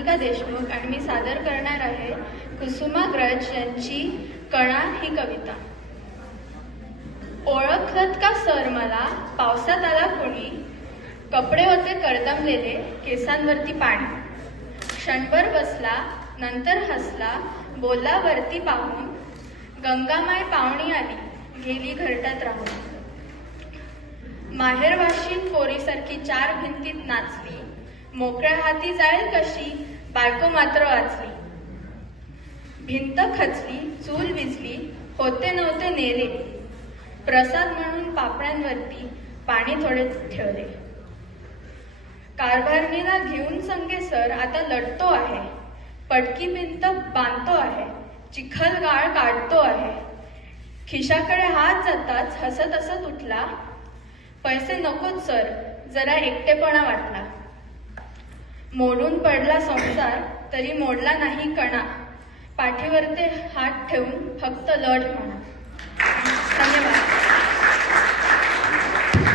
सागरिका देशमुख आणि मी सादर करणार आहे कुसुमाग्रज यांची कणा ही कविता. ओळखलत का सर मला, पावसात आला कोणी, कपडे होते करदमलेले, केसांवरती पाणी. क्षणभर बसला, नंतर हसला, बोलला वरती पाहून, गंगामाय पाहुणी आली, गेली घरट्यात राहून. माहेरवाशीन पोरीसारखी चार भिंतीत नाचली, मोकळ्या हाती जाईल कशी, बायको मात्र वाचली. भिंत खचली, चूल विजली, होते नव्हते नेले, प्रसाद म्हणून पापण्यांवरती पाणी थोडे ठेवले. कारभारणीला घेऊन संगे सर आता लढतो आहे, पडकी भिंत बांधतो आहे, चिखल गाळ काढतो आहे. खिशाकडे हात जाताच हसत हसत उठला, पैसे नकोच सर, जरा एकटेपणा वाटला. मोडून पडला संसार, तरी मोडला नाही कणा, पाठीवर ते हात ठेवून फक्त लढ म्हणा.